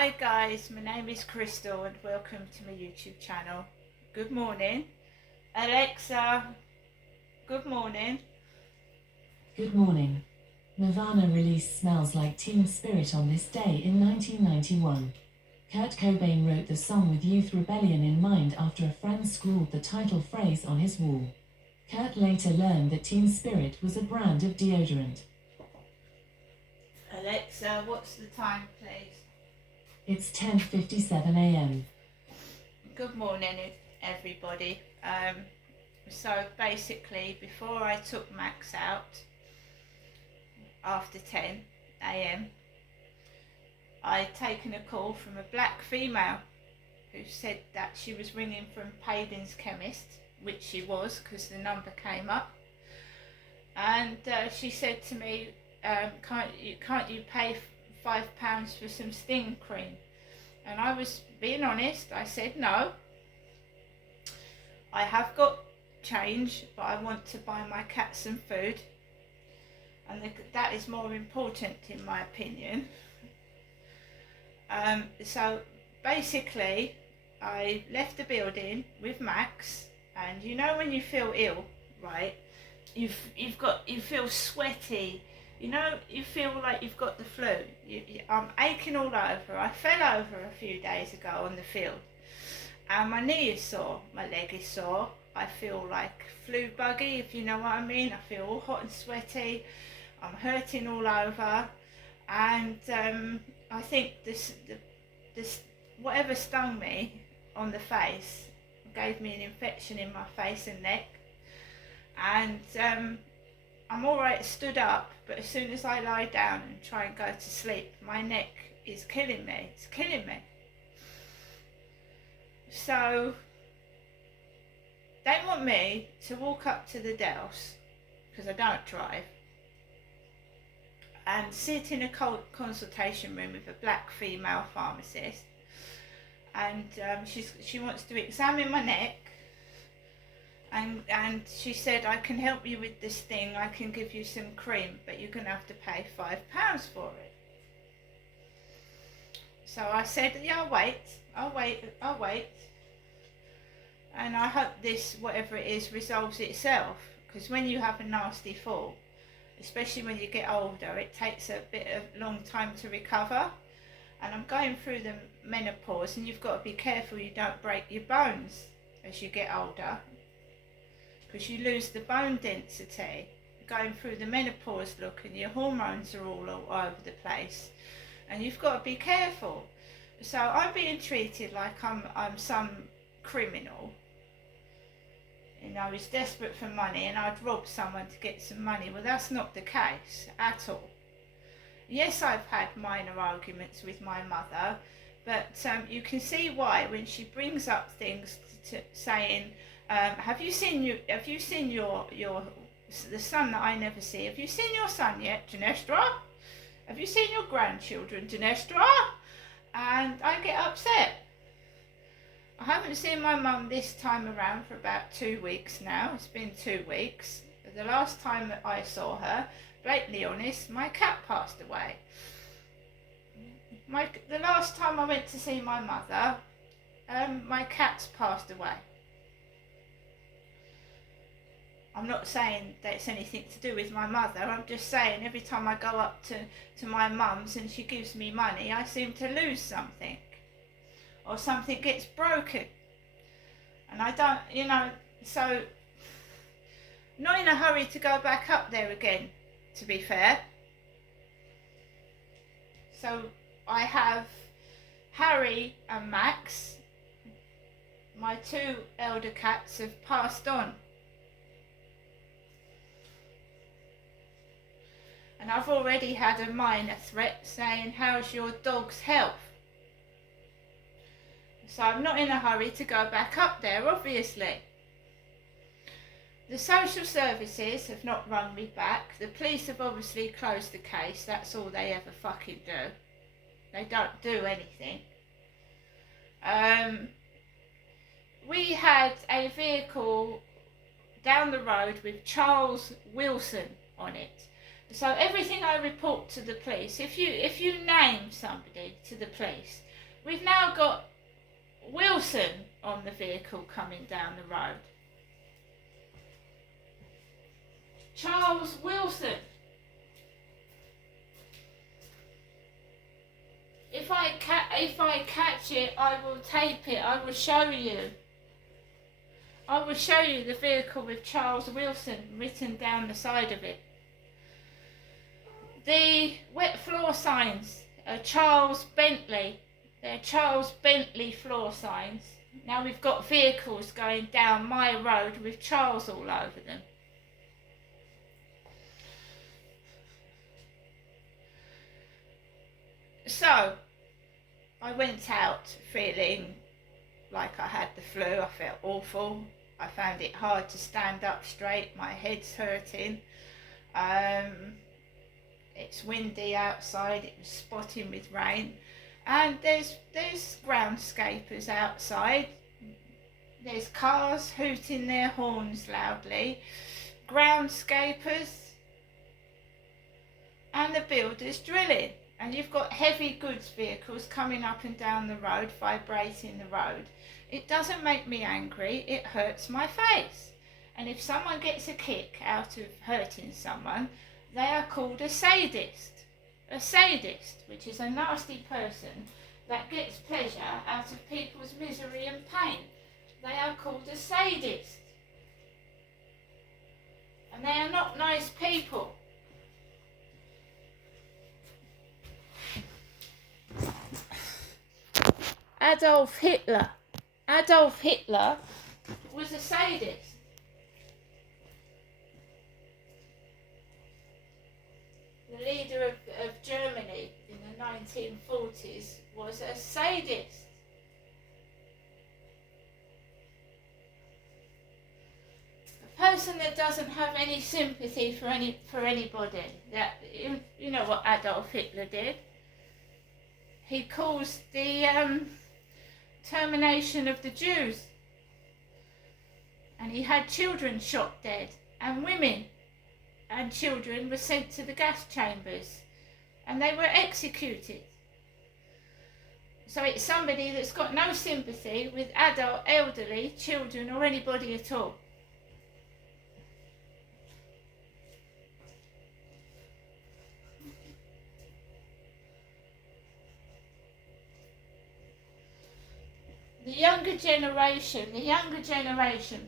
Hi guys, my name is Crystal and welcome to my YouTube channel. Good morning. Alexa, good morning. Good morning. Nirvana released Smells Like Teen Spirit on this day in 1991. Kurt Cobain wrote the song with youth rebellion in mind after a friend scrawled the title phrase on his wall. Kurt later learned that Teen Spirit was a brand of deodorant. Alexa, what's the time please? It's 10:57 a.m. Good morning everybody. So basically before I took Max out after 10 a.m. I'd taken a call from a black female who said that she was ringing from Paydon's Chemist, which she was because the number came up, and she said to me, can't you pay £5 for some sting cream? And I was being honest, I said no, I have got change but I want to buy my cat some food, and that is more important in my opinion. So basically I left the building with Max, and you know when you feel ill, right, you feel sweaty, you feel like you've got the flu. I'm aching all over. I fell over a few days ago on the field and my knee is sore, my leg is sore. I feel like flu buggy, if you know what I mean. I feel all hot and sweaty, I'm hurting all over, and I think this whatever stung me on the face gave me an infection in my face and neck, and I'm alright stood up, but as soon as I lie down and try and go to sleep, my neck is killing me. It's killing me. So they want me to walk up to the Dells, because I don't drive, and sit in a consultation room with a black female pharmacist, and she wants to examine my neck, and she said, I can help you with this thing, I can give you some cream, but you're going to have to pay £5 for it. So I said, yeah, I'll wait, and I hope this, whatever it is, resolves itself, because when you have a nasty fall, especially when you get older, it takes a bit of long time to recover. And I'm going through the menopause, and you've got to be careful you don't break your bones as you get older, because you lose the bone density. Going through the menopause look, and your hormones are all over the place, and you've got to be careful. So I'm being treated like I'm some criminal, who's desperate for money, and I'd rob someone to get some money. Well, that's not the case at all. Yes, I've had minor arguments with my mother, but you can see why when she brings up things saying, have you seen the son that I never see? Have you seen your son yet, Dinestra? Have you seen your grandchildren, Dinestra? And I get upset. I haven't seen my mum this time around for about 2 weeks now. It's been 2 weeks. The last time that I saw her, blatantly honest, my cat passed away. The last time I went to see my mother, my cat's passed away. I'm not saying that it's anything to do with my mother. I'm just saying every time I go up to my mum's and she gives me money, I seem to lose something, or something gets broken, and I don't, so not in a hurry to go back up there again, to be fair. So I have Harry and Max, my 2 elder cats, have passed on, and I've already had a minor threat saying, how's your dog's health? So I'm not in a hurry to go back up there, obviously. The social services have not rung me back. The police have obviously closed the case. That's all they ever fucking do. They don't do anything. We had a vehicle down the road with Charles Wilson on it. So everything I report to the police, if you name somebody to the police, we've now got Wilson on the vehicle coming down the road. Charles Wilson. If I catch it, I will tape it. I will show you. I will show you the vehicle with Charles Wilson written down the side of it. The wet floor signs are Charles Bentley. They're Charles Bentley floor signs. Now we've got vehicles going down my road with Charles all over them. So, I went out feeling like I had the flu. I felt awful. I found it hard to stand up straight. My head's hurting. It's windy outside. It was spotting with rain. And there's groundscapers outside. There's cars hooting their horns loudly. Groundscapers. And the builders drilling. And you've got heavy goods vehicles coming up and down the road, vibrating the road. It doesn't make me angry, it hurts my face. And if someone gets a kick out of hurting someone, they are called a sadist. A sadist, which is a nasty person that gets pleasure out of people's misery and pain. They are called a sadist. And they are not nice people. Adolf Hitler was a sadist. The leader of Germany in the 1940s was a sadist. A person that doesn't have any sympathy for anybody. That, you know what Adolf Hitler did? He caused the termination of the Jews, and he had children shot dead, and women and children were sent to the gas chambers, and they were executed. So it's somebody that's got no sympathy with adult, elderly, children, or anybody at all. The younger generation,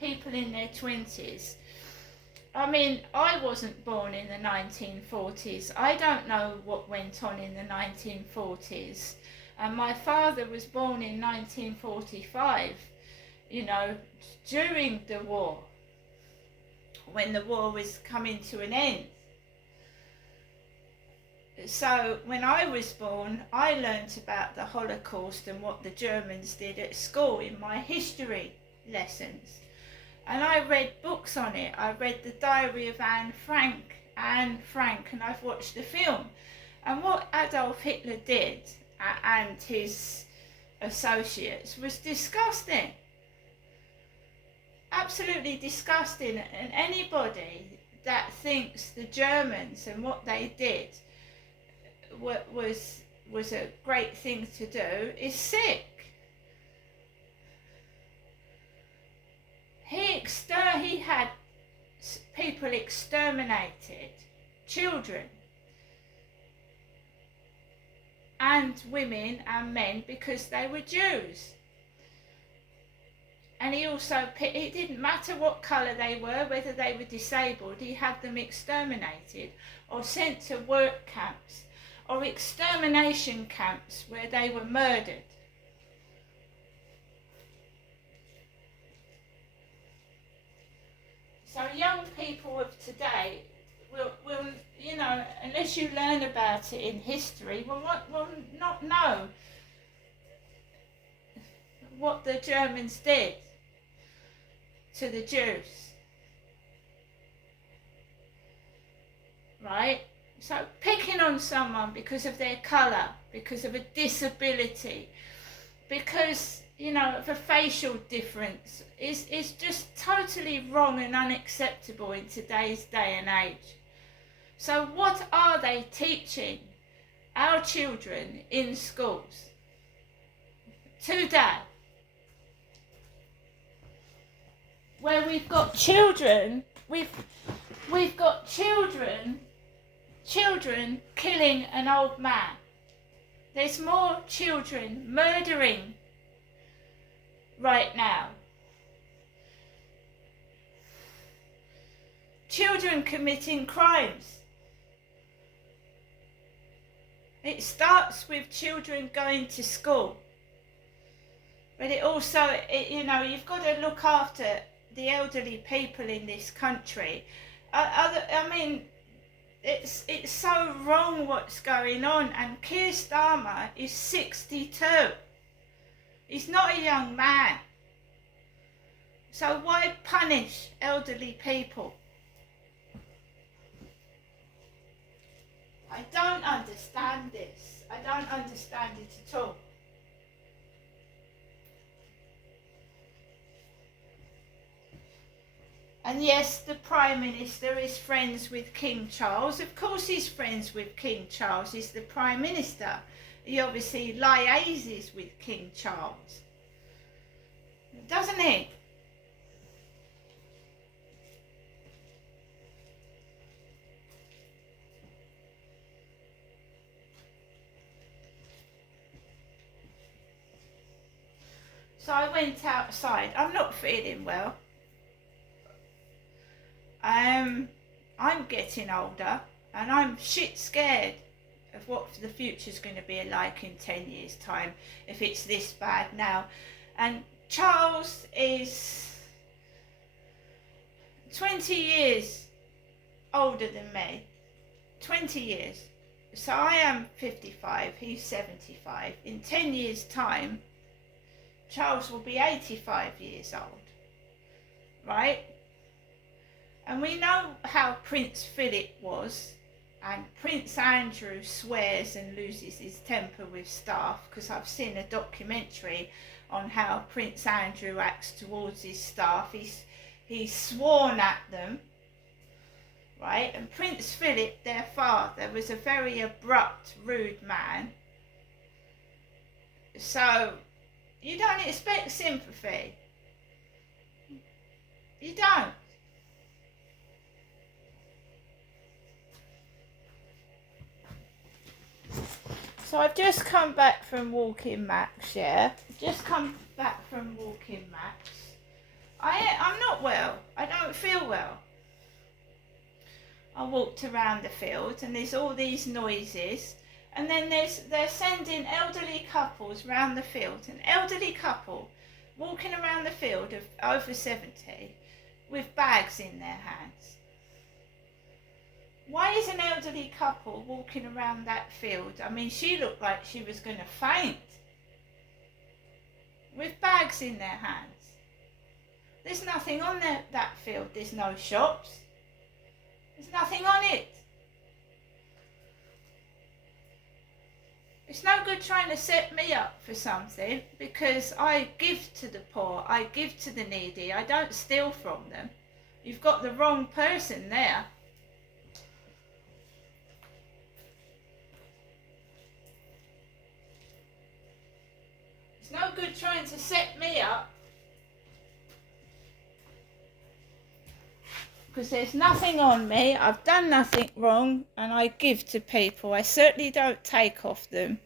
people in their 20s. I mean, I wasn't born in the 1940s. I don't know what went on in the 1940s. And my father was born in 1945, you know, during the war, when the war was coming to an end. So when I was born, I learnt about the Holocaust and what the Germans did at school in my history lessons. And I read books on it. I read The Diary of Anne Frank, and I've watched the film. And what Adolf Hitler did and his associates was disgusting. Absolutely disgusting. And anybody that thinks the Germans and what they did was a great thing to do is sick. He had people exterminated, children and women and men, because they were Jews. And he also, it didn't matter what colour they were, whether they were disabled, he had them exterminated or sent to work camps or extermination camps where they were murdered. So young people of today will, you know, unless you learn about it in history, will not know what the Germans did to the Jews. Right? So picking on someone because of their colour, because of a disability, because, you know, of a facial difference is just totally wrong and unacceptable in today's day and age. So what are they teaching our children in schools? today, where we've got children, we've got children killing an old man. There's more children murdering right now. Children committing crimes. It starts with children going to school. But it also, you've got to look after the elderly people in this country. I mean, it's so wrong what's going on. And Keir Starmer is 62. He's not a young man. So why punish elderly people? I don't understand this. I don't understand it at all. And yes, the Prime Minister is friends with King Charles. Of course he's friends with King Charles. He's the Prime Minister. He obviously liaises with King Charles. Doesn't he? So I went outside. I'm not feeling well. I'm getting older and I'm shit scared of what the future's going to be like in 10 years' time if it's this bad now. And Charles is 20 years older than me. 20 years. So I am 55, he's 75. In 10 years' time, Charles will be 85 years old. Right? And we know how Prince Philip was, and Prince Andrew swears and loses his temper with staff, because I've seen a documentary on how Prince Andrew acts towards his staff. He's sworn at them, right? And Prince Philip, their father, was a very abrupt, rude man. So you don't expect sympathy. You don't. So I've just come back from walking Max, yeah? Just come back from walking Max. I'm not well. I don't feel well. I walked around the field and there's all these noises. And then they're sending elderly couples round the field. An elderly couple walking around the field of over 70 with bags in their hands. Why is an elderly couple walking around that field? I mean, she looked like she was going to faint. With bags in their hands. There's nothing on that field. There's no shops. There's nothing on it. It's no good trying to set me up for something, because I give to the poor. I give to the needy. I don't steal from them. You've got the wrong person there. It's no good trying to set me up, because there's nothing on me. I've done nothing wrong, and I give to people. I certainly don't take off them.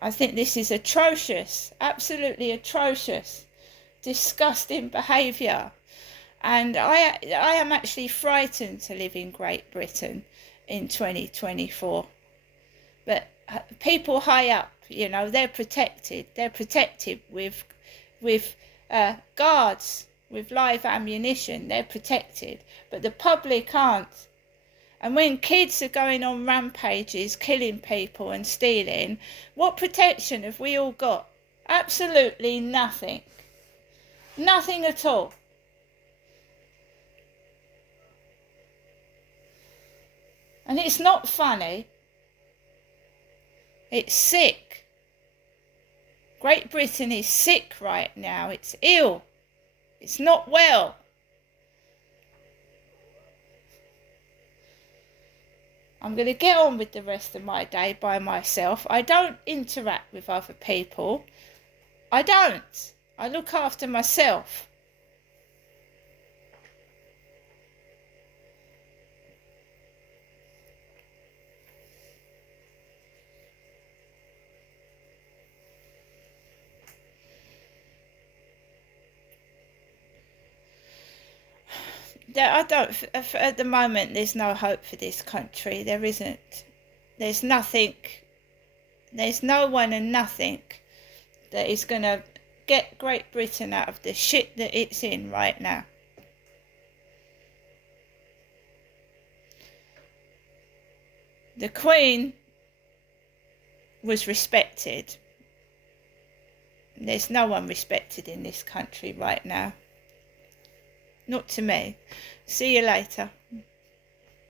I think this is atrocious, absolutely atrocious, disgusting behaviour. And I am actually frightened to live in Great Britain in 2024. But people high up, you know, they're protected. They're protected with guards, with live ammunition. They're protected. But the public aren't. And when kids are going on rampages, killing people and stealing, what protection have we all got? Absolutely nothing. Nothing at all. And it's not funny. It's sick. Great Britain is sick right now. It's ill. It's not well. I'm going to get on with the rest of my day by myself. I don't interact with other people. I don't. I look after myself. I don't. At the moment, there's no hope for this country. There isn't. There's nothing. There's no one and nothing that is going to get Great Britain out of the shit that it's in right now. The Queen was respected. There's no one respected in this country right now. Not to me. See you later.